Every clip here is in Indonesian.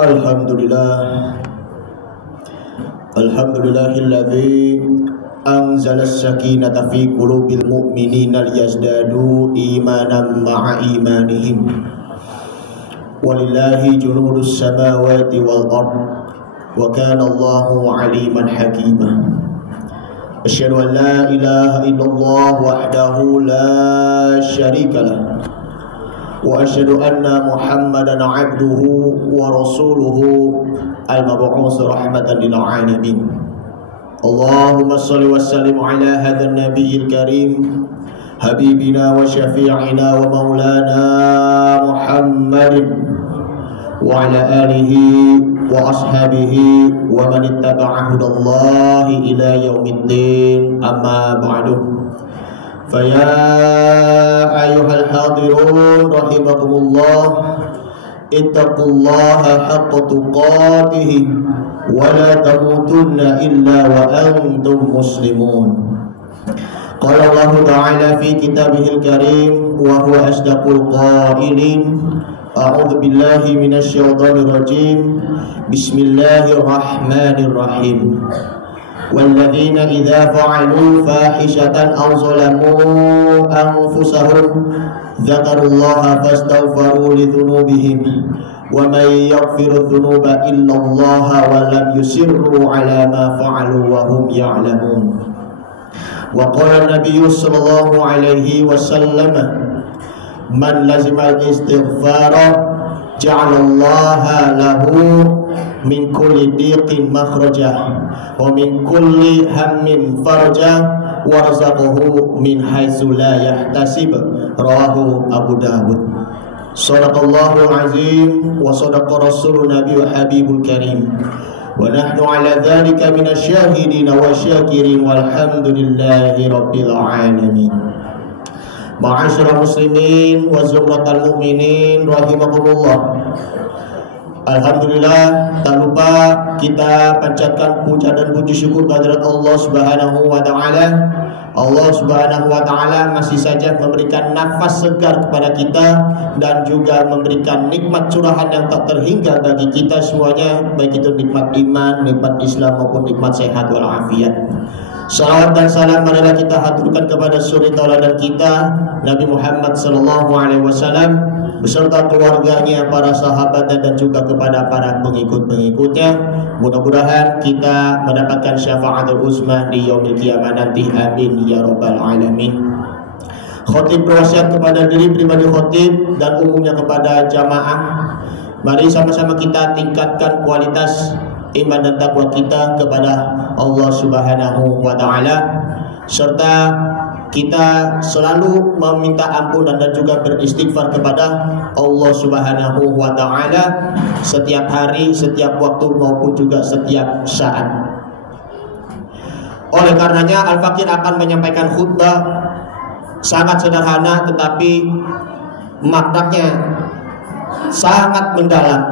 Alhamdulillah, alhamdulillahilladzi anzala as-sakinata fi qulubil mu'minina liyazdadu imanan ma'a imanihim. Walillahi junudus samawati wal ard wa kana Allahu 'aliman hakima. Asyhadu an la ilaha illallah wahdahu la syarika lah. Wa asyhadu anna Muhammadan 'abduhu wa rasuluhu al-mab'uts rahmatan lil 'alamin. Allahumma shalli wa sallim ala hadzal nabiyil karim habibina wa syafi'ina wa maulana Muhammadin wa ala alihi wa ashabihi wa man ittaba'a hudallahi ila yaumiddin. Amma ba'du. Faya ayyuhal hadirun rahimakumullah, ittaqullaha haqqa tuqatih wa la tamutunna illa wa antum muslimun. Qala Allah Ta'ala fi kitabihil karim wa huwa asdaqul qailin. A'udzu billahi minasy syaithanir rajim. Bismillahirrahmanirrahim. والذين إذا فعلوا فاحشة أو ظلموا أنفسهم ذكروا الله فاستغفروا لذنوبهم ومن يغفر الذنوب إلا الله ولم يصروا على ما فعلوا وهم يعلمون. وقال النبي صلى الله عليه وسلم من لزم الاستغفار جعل الله له min kulli diqin makhraja wa min kulli hammin farja wa razaqahu min haitsu la yahtasib. Rawahu Abu Dawud. Shadaqallahu azim wa shadaqa rasulun nabi wa habibul karim wa nahnu ala dzalika minasyahidin wa syakirin walhamdulillahi rabbil alamin. Ma'asyiral muslimin wa zumratal mu'minin rahimakumullah. Alhamdulillah, tak lupa kita panjatkan puja dan puji syukur kehadirat Allah Subhanahu wa taala. Allah Subhanahu wa taala masih saja memberikan nafas segar kepada kita dan juga memberikan nikmat curahan yang tak terhingga bagi kita semuanya, baik itu nikmat iman, nikmat Islam maupun nikmat sehat walafiat. Salawat dan salam marilah kita haturkan kepada suri tauladan kita Nabi Muhammad sallallahu alaihi wasallam beserta keluarganya, para sahabatnya dan juga kepada para pengikut-pengikutnya. Mudah-mudahan kita mendapatkan syafaatul uzma di yaumil qiyamah nanti. Amin ya rabbal alamin. Khatib berwasiat kepada diri pribadi khatib dan umumnya kepada jamaah. Mari sama-sama kita tingkatkan kualitas iman dan takwa kita kepada Allah Subhanahu wa taala, serta kita selalu meminta ampunan dan juga beristighfar kepada Allah Subhanahu wa taala setiap hari, setiap waktu maupun juga setiap saat. Oleh karenanya Al-Fakir akan menyampaikan khutbah sangat sederhana tetapi maknanya sangat mendalam,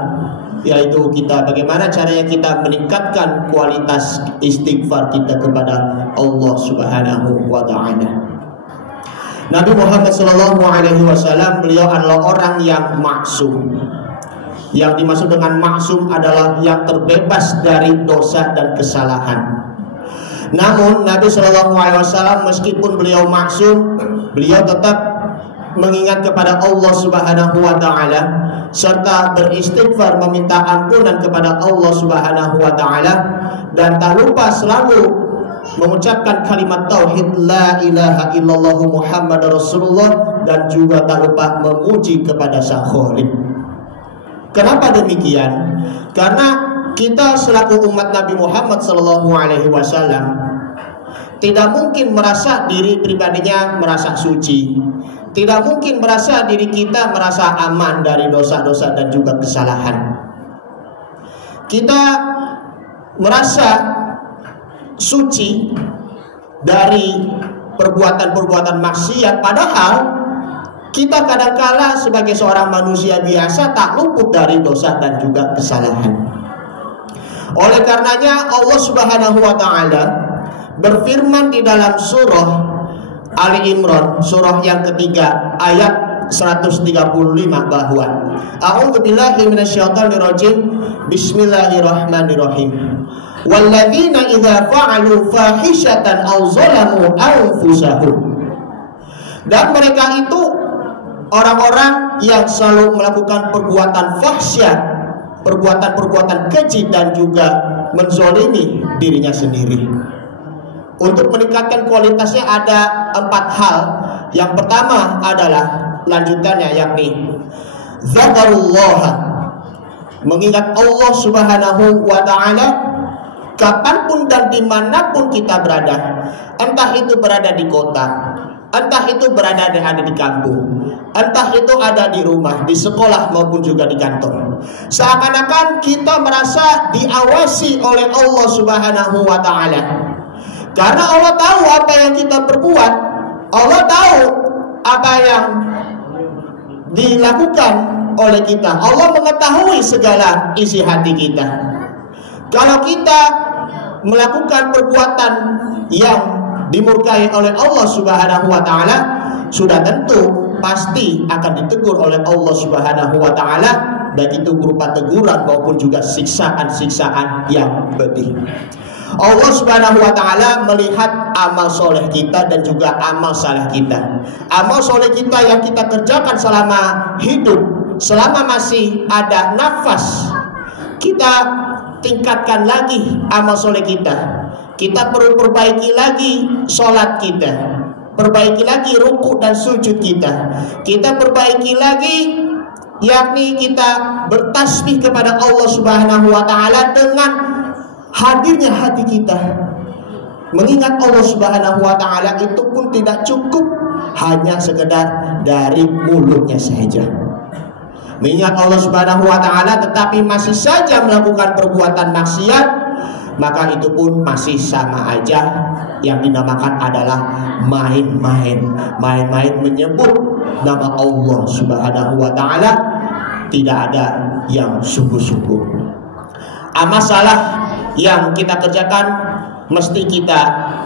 yaitu kita bagaimana caranya kita meningkatkan kualitas istighfar kita kepada Allah Subhanahu wa taala. Nabi Muhammad sallallahu alaihi wasallam beliau adalah orang yang maksum. Yang dimaksud dengan maksum adalah yang terbebas dari dosa dan kesalahan. Namun Nabi sallallahu alaihi wasallam meskipun beliau maksum, beliau tetap mengingat kepada Allah Subhanahu wa taala serta beristighfar meminta ampunan kepada Allah Subhanahu wa taala, dan tak lupa selalu mengucapkan kalimat tauhid la ilaha illallah Muhammadar Rasulullah, dan juga tak lupa memuji kepada Sang Khaliq. Kenapa demikian? Karena kita selaku umat Nabi Muhammad sallallahu alaihi wasallam tidak mungkin merasa diri pribadinya merasa suci. Tidak mungkin merasa diri kita merasa aman dari dosa-dosa dan juga kesalahan. Kita merasa suci dari perbuatan-perbuatan maksiat, padahal kita kadangkala sebagai seorang manusia biasa tak luput dari dosa dan juga kesalahan. Oleh karenanya Allah Subhanahu wa taala berfirman di dalam surah Ali Imran, surah yang ketiga ayat 135 bahwa A'udzubillahi minasyaitonirrajim. Bismillahirrahmanirrahim. Walladzina idza fa'alu fahishatan aw zalamu anfusahum. Dan mereka itu orang-orang yang selalu melakukan perbuatan fahsyat, perbuatan-perbuatan keji dan juga menzolimi dirinya sendiri. Untuk meningkatkan kualitasnya ada 4 hal. Yang pertama adalah lanjutannya, yakni zakarullah, mengingat Allah Subhanahu wa ta'ala kapanpun dan dimanapun kita berada. Entah itu berada di kota, entah itu berada di kampung, entah itu ada di rumah, di sekolah maupun juga di kantor. Seakan-akan kita merasa diawasi oleh Allah Subhanahu wa ta'ala. Karena Allah tahu apa yang kita perbuat, Allah tahu apa yang dilakukan oleh kita. Allah mengetahui segala isi hati kita. Kalau kita melakukan perbuatan yang dimurkai oleh Allah Subhanahu wa ta'ala, sudah tentu pasti akan ditegur oleh Allah Subhanahu wa ta'ala, baik itu berupa teguran maupun juga siksaan-siksaan yang pedih. Allah Subhanahu wa ta'ala melihat amal soleh kita dan juga amal salah kita. Amal soleh kita yang kita kerjakan selama hidup, selama masih ada nafas, kita tingkatkan lagi amal soleh kita. Kita perlu perbaiki lagi sholat kita, perbaiki lagi ruku dan sujud kita. Kita perbaiki lagi, yakni kita bertasbih kepada Allah Subhanahu wa ta'ala dengan hadirnya hati kita. Mengingat Allah Subhanahu wa ta'ala itu pun tidak cukup hanya sekedar dari mulutnya saja. Mengingat Allah Subhanahu wa ta'ala tetapi masih saja melakukan perbuatan maksiat, maka itu pun masih sama aja yang dinamakan adalah main-main. Main-main menyebut nama Allah Subhanahu wa ta'ala, tidak ada yang sungguh-sungguh. Amal salah yang kita kerjakan mesti kita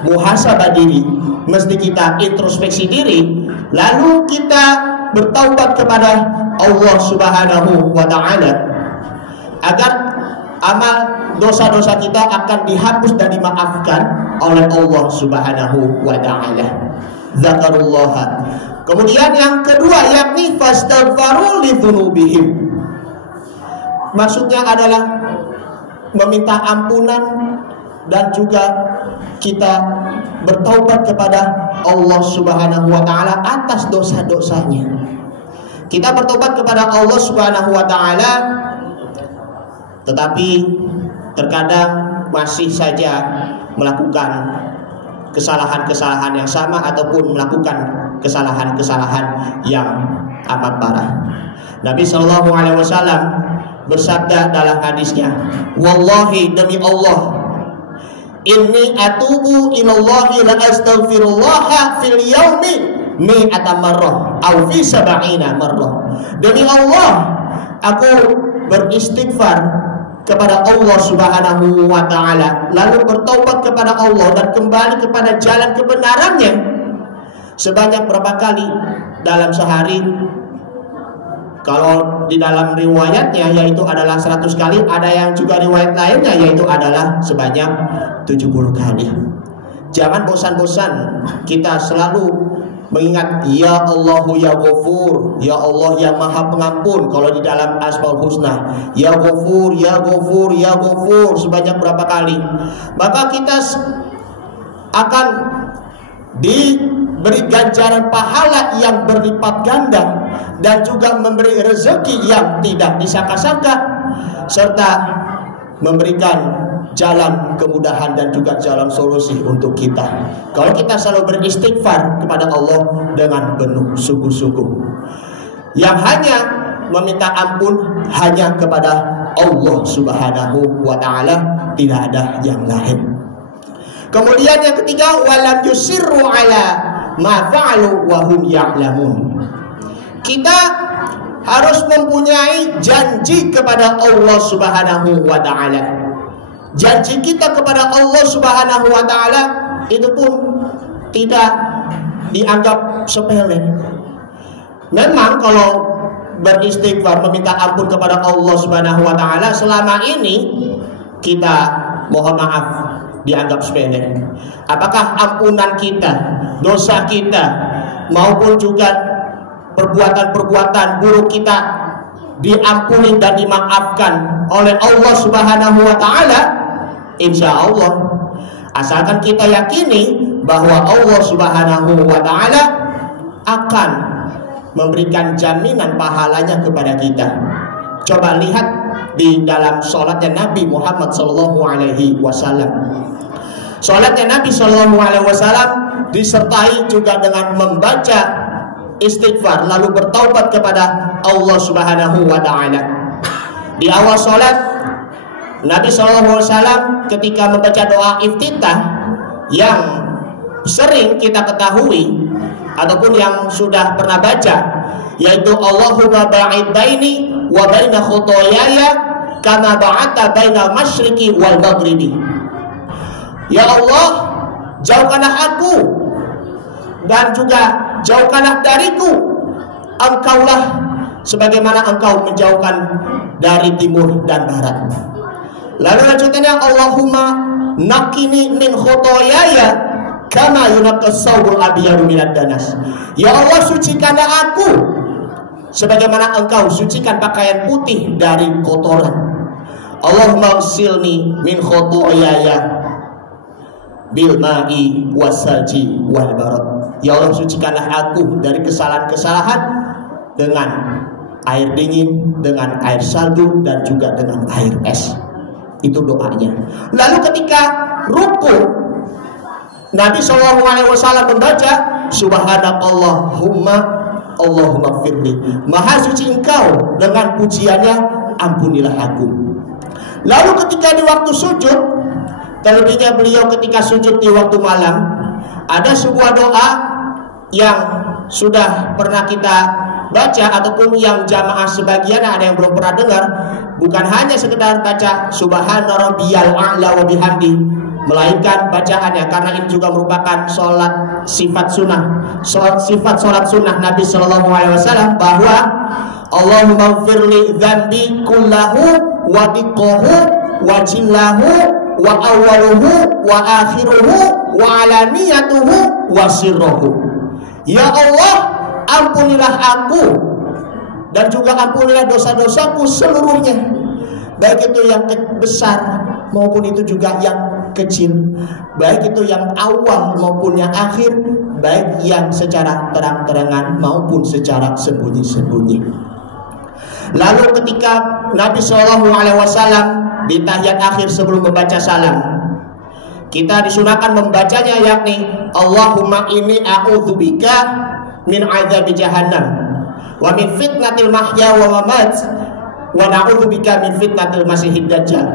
muhasabah diri, mesti kita introspeksi diri, lalu kita bertaubat kepada Allah Subhanahu wa ta'ala agar amal dosa-dosa kita akan dihapus dan dimaafkan oleh Allah Subhanahu wa ta'ala. Zakarullah. Kemudian yang kedua, yakni fastaghfaru li dzunubihim. Maksudnya adalah meminta ampunan dan juga kita bertaubat kepada Allah Subhanahu wa ta'ala atas dosa-dosanya. Kita bertobat kepada Allah Subhanahu wa ta'ala, tetapi terkadang masih saja melakukan kesalahan-kesalahan yang sama ataupun melakukan kesalahan-kesalahan yang amat parah. Nabi SAW bersabda dalam hadisnya, wallahi, demi Allah, inni atubu ilallahi la astaghfirullah fil yaumi mi'ata marrah aw fi sab'ina marrah. Demi Allah, aku beristighfar kepada Allah Subhanahu wa ta'ala, lalu bertaubat kepada Allah dan kembali kepada jalan kebenarannya sebanyak berapa kali dalam sehari. Kalau di dalam riwayatnya yaitu adalah 100 kali, ada yang juga riwayat lainnya yaitu adalah sebanyak 70 kali. Jangan bosan-bosan kita selalu mengingat ya Allahu ya Ghafur, ya Allah yang Maha Pengampun. Kalau di dalam Asmaul Husna, ya Ghafur, ya Ghafur, ya Ghafur sebanyak berapa kali, maka kita akan diberi ganjaran pahala yang berlipat ganda dan juga memberi rezeki yang tidak disangka-sangka serta memberikan jalan kemudahan dan juga jalan solusi untuk kita. Kalau kita selalu beristighfar kepada Allah dengan penuh sungguh-sungguh, yang hanya meminta ampun hanya kepada Allah Subhanahu wa ta'ala, tidak ada yang lain. Kemudian yang ketiga, walam yusirru ala ma fa'alu wa hum ya'lamun. Kita harus mempunyai janji kepada Allah Subhanahu wa ta'ala. Janji kita kepada Allah Subhanahu wa ta'ala itu pun tidak dianggap sepele. Memang kalau beristighfar meminta ampun kepada Allah Subhanahu wa taala selama ini kita mohon maaf dianggap sepele. Apakah ampunan kita, dosa kita maupun juga perbuatan-perbuatan buruk kita diampuni dan dimaafkan oleh Allah Subhanahu wa taala? Insya Allah, asalkan kita yakini bahwa Allah Subhanahu wa taala akan memberikan jaminan pahalanya kepada kita. Coba lihat di dalam sholatnya Nabi Muhammad SAW. Sholatnya Nabi SAW disertai juga dengan membaca istighfar, lalu bertaubat kepada Allah Subhanahu wa taala. Di awal sholat Nabi SAW ketika membaca doa iftitah yang sering kita ketahui ataupun yang sudah pernah baca, yaitu Allahumma ba'id baini wa baina khotoyaya kama ba'ata bainal masyriqi wal maghribi. Ya Allah, jauhkanlah aku dan juga jauhkanlah dariku Engkaulah sebagaimana Engkau menjauhkan dari timur dan barat. Lalu lanjutannya Allahumma naqini min khotoyaya kama yunaqas saubul abyadu minad danas. Ya Allah, sucikanlah aku sebagaimana Engkau sucikan pakaian putih dari kotoran. Allahumma ghsilni min khotoyaya bil ma'i wasalji wal barad. Ya Allah, sucikanlah aku dari kesalahan-kesalahan dengan air dingin, dengan air salju dan juga dengan air es. Itu doanya. Lalu ketika ruku Nabi SAW membaca Subhanakallahumma Allahumma firli, Maha suci Engkau, dengan pujiannya ampunilah aku. Lalu ketika di waktu sujud, terlebihnya beliau ketika sujud di waktu malam, ada sebuah doa yang sudah pernah kita baca ataupun yang jamaah sebagian ada yang belum pernah dengar. Bukan hanya sekedar baca Subhana rabbiyal a'la wa bihamdi, melainkan bacaannya, karena ini juga merupakan sholat sifat sunnah, sifat sholat sunnah Nabi SAW, bahwa Allahumma firli dzambi kullahu wa diqahu wa jillahu wa awaluhu wa akhiruhu wa alaniyatuhu wa sirruhu. Ya Allah, ampunilah aku dan juga ampunilah dosa-dosaku seluruhnya, baik itu yang besar maupun itu juga yang kecil, baik itu yang awal maupun yang akhir, baik yang secara terang-terangan maupun secara sembunyi-sembunyi. Lalu ketika Nabi SAW di tahiyat akhir sebelum membaca salam, kita disunahkan membacanya, yakni Allahumma inni a'udzubika min adzabi jahannam wa min fitnatil mahya wa mamat wa na'udzubika min fitnatil masiihid dajjal.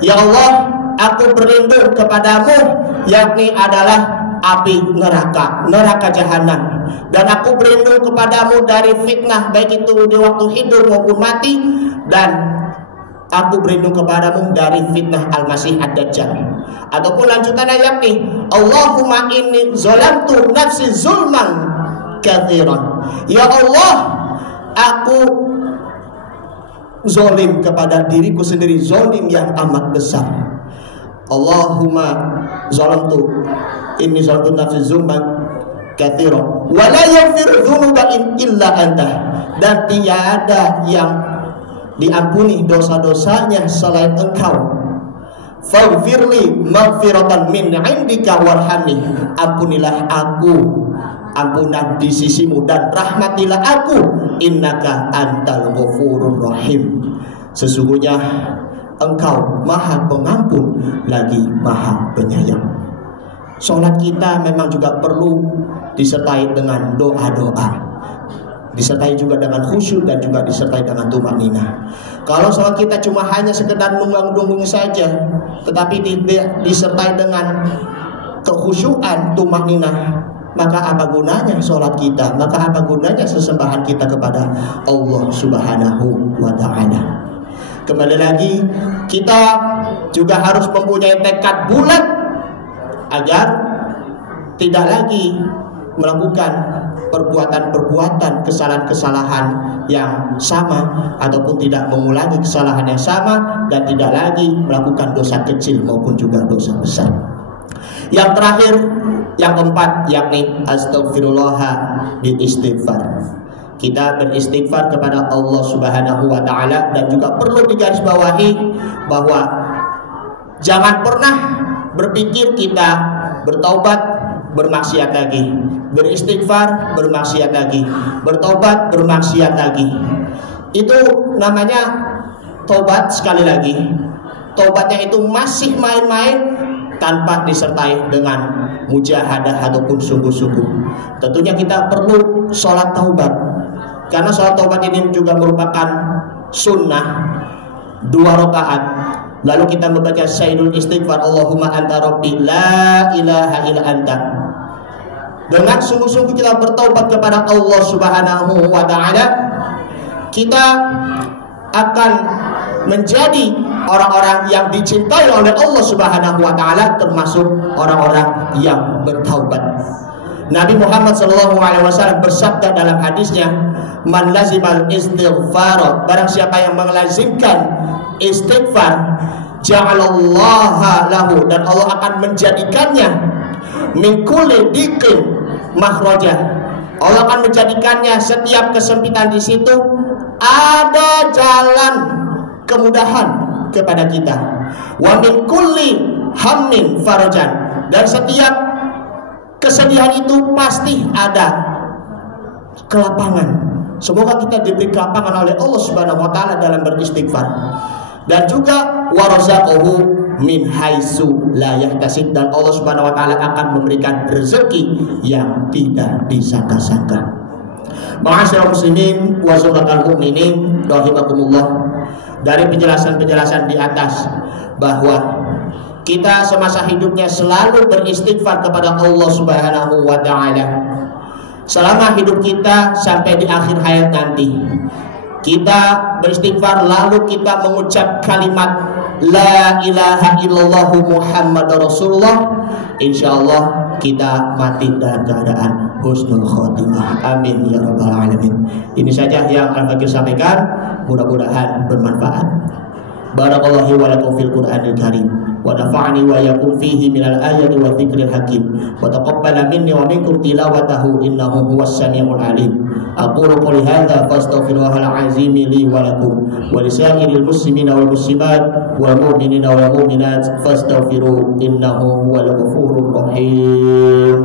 Ya Allah, aku berlindung kepadamu, yakni adalah api neraka jahanam, dan aku berlindung kepadamu dari fitnah baik itu di waktu hidup maupun mati, dan aku berlindung kepadamu dari fitnah al-masih ad-dajjal. Ataupun lanjutannya yakni Allahumma inni zalamtu nafsi zulman katsiran. Ya Allah, aku zalim kepada diriku sendiri, zalim yang amat besar. Allahumma zalamtu inni zalamtu nafsi zulman katsiran wa la yaghfiru dzunuba illa anta, dan tiada yang diampuni dosa-dosanya selain Engkau. Faghfirli maghfiratan min 'indika warhamni, ampunilah aku ampunan di sisimu dan rahmatilah aku, innaka antal ghafurur rahim, sesungguhnya Engkau maha pengampun lagi maha penyayang. Sholat kita memang juga perlu disertai dengan doa-doa, disertai juga dengan khusyuk dan juga disertai dengan tumanina. Kalau sholat kita cuma hanya sekedar nunggang-nunggung saja, tetapi tidak disertai dengan kekhusyukan tumanina, maka apa gunanya sholat kita? Maka apa gunanya sesembahan kita kepada Allah Subhanahu wa ta'ala? Kembali lagi, kita juga harus mempunyai tekad bulat agar tidak lagi melakukan perbuatan-perbuatan, kesalahan-kesalahan yang sama, ataupun tidak mengulangi kesalahan yang sama, dan tidak lagi melakukan dosa kecil maupun juga dosa besar. Yang terakhir, yang keempat, yakni astagfirullah bil istighfar. Kita beristighfar kepada Allah Subhanahu wa taala, dan juga perlu digarisbawahi bahwa jangan pernah berpikir kita bertaubat bermaksiat lagi, beristighfar bermaksiat lagi, bertobat bermaksiat lagi. Itu namanya tobat. Sekali lagi, tobatnya itu masih main-main tanpa disertai dengan mujahadah ataupun sungguh-sungguh. Tentunya kita perlu sholat taubat, karena sholat taubat ini juga merupakan sunnah 2 rakaat. Lalu kita membaca Sayyidul Istighfar, Allahumma anta rabbi la ilaha illa anta. Dengan sungguh-sungguh kita bertaubat kepada Allah Subhanahu wa taala, kita akan menjadi orang-orang yang dicintai oleh Allah Subhanahu wa taala, termasuk orang-orang yang bertaubat. Nabi Muhammad SAW bersabda dalam hadisnya, "Man lazimal istighfar," barang siapa yang melazimkan istighfar, ja'alallaha lahu, dan Allah akan menjadikannya min kulli diqin makhraja. Allah akan menjadikannya setiap kesempitan di situ ada jalan kemudahan kepada kita. Wa min kulli hammin farajan, dan setiap kesedihan itu pasti ada kelapangan. Semoga kita diberi kelapangan oleh Allah Subhanahu wa taala dalam beristighfar. Dan juga warazaqahu min haitsu la yahtasib, dan Allah Subhanahu wa taala akan memberikan rezeki yang tidak disangka-sangka. Ma'asyiral muslimin wa suratul mukminin rahimakumullah. Dari penjelasan-penjelasan di atas bahwa kita semasa hidupnya selalu beristighfar kepada Allah Subhanahu wa taala. Selama hidup kita sampai di akhir hayat nanti, kita beristighfar, lalu kita mengucap kalimat la ilaha illallah Muhammadur Rasulullah. Insyaallah kita mati dalam keadaan husnul khotimah. Amin ya rabbal alamin. Ini saja yang Al-Fakir sampaikan, mudah-mudahan bermanfaat. Barakallahu wa lakum fil Qur'anil Karim, wa nafa'ani wa yakum fihi minal ayati wa dzikril hakim, wa taqabbala minni wa minkum tilawatahu innahu huwas samiul alim. Aqulu qouli hadza fastaghfirullahal azim li wa lakum wa lisairil muslimina wal muslimat wal mu'minina wal mu'minat fastaghfiru innahu huwal ghafurur rahim.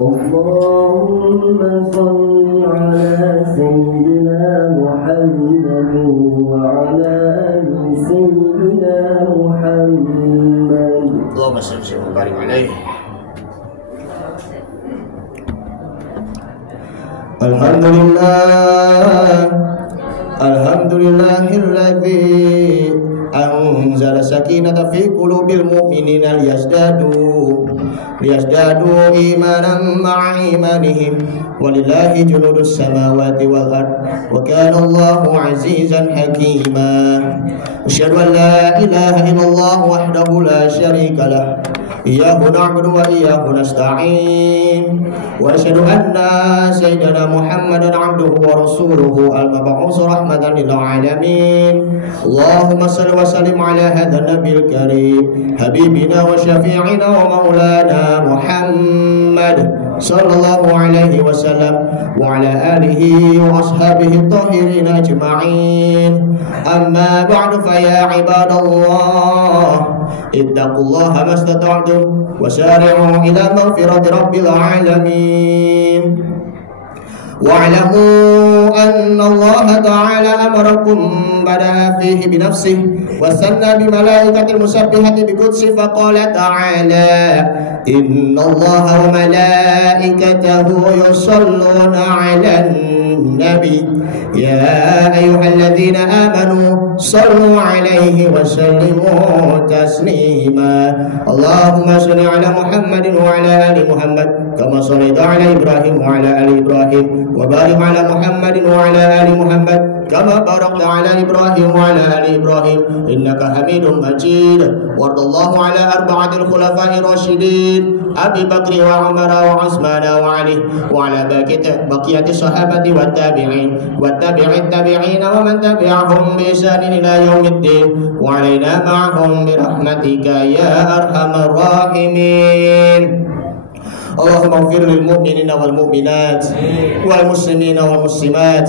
Allahumma salli ala sayyidina Muhammadin wa ala ali sayyidina Muhammad. Allahumma salli wa barik alaihi. Alhamdulillahilladzi anzala sakinata fi qulubil mu'minina liyazdadu imanan ma'a imanihim walillahi junudus samawati wal ard wa kana Allahu azizan hakima. Asyhadu an la ilaha illallah wahdahu la syarika lah, iyyahu na'budu wa iyyahu nasta'in, wa asyhadu anna sayyidana Muhammadan 'abduhu wa rasuluhu al-mab'uts rahmatan lil alamin. Allahumma shalli wa sallim ala hadzal nabiyil karim habibina wa syafi'ina wa maulana Muhammad sallallahu alaihi wasallam wa ala alihi wa ashabihi at-tahirin ajma'in. Amma ba'du, fa ya ibadallah ittaqullaha mastata'tum wa sari'u ila maghfirati rabbil alamin. واعلموا أن الله تعالى أمركم بدأ فيه بنفسه وثنى بملائكة المسبحة بقدسه فقال تعالى إن الله وملائكته يصلون على النبي يا أيها الذين آمنوا صلوا عليه وسلموا تسليما. اللهم صل على محمد وعلى آل محمد كما صليت على إبراهيم وعلى آل إبراهيم وبارك على محمد وعلى آل محمد كما باركت على إبراهيم وعلى آل إبراهيم إنك حميد مجيد. وارض الله على أربعة الخلفاء الراشدين أبي بكر وعمر وعثمان وعلي وعلى بقية الصحابة والتابعين التابعين ومن تبعهم بإحسان إلى يوم الدين وعلينا معهم برحمتك يا أرحم الراحمين. اللهم اغفر للمؤمنين والمؤمنات والمسلمين والمسلمات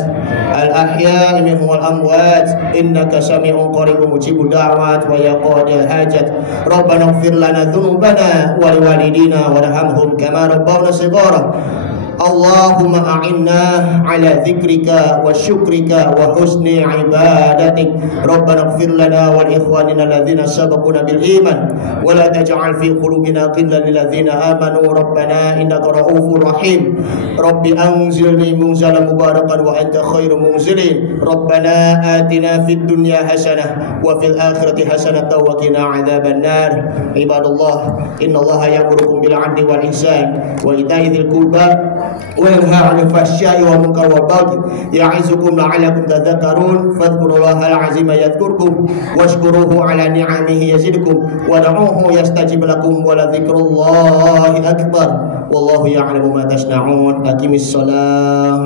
الأحياء منهم والأموات إنك سميع قريب مجيب الدعوات ويا قاضي الحاجات. ربنا اغفر لنا ذنوبنا ولوالدينا وارحمهم كما ربونا صغارا. اللهم أعنا على ذكرك وشكرك وحسن عبادتك. ربنا اغفر لنا ولإخواننا الذين سبقونا بالإيمان ولا تجعل في قلوبنا غلا للذين آمنوا ربنا إنك رؤوف رحيم. رب أنزلني منزلا مباركا وأنت خير منزلين. ربنا آتنا في الدنيا حسنة وفي الآخرة حسنة وقنا عذاب النار. عباد الله إن الله يأمركم بالعدل والإحسان وإيتاء ذي القربى وينهى عن الفحشاء والمنكر والبغي يعظكم لعلكم تذكرون. فاذكروا الله العظيم يذكركم واشكروه على نعمه يزدكم ودعوه يستجب لكم ولذكر الله أكبر والله يعلم ما تصنعون. أقم الصلاة.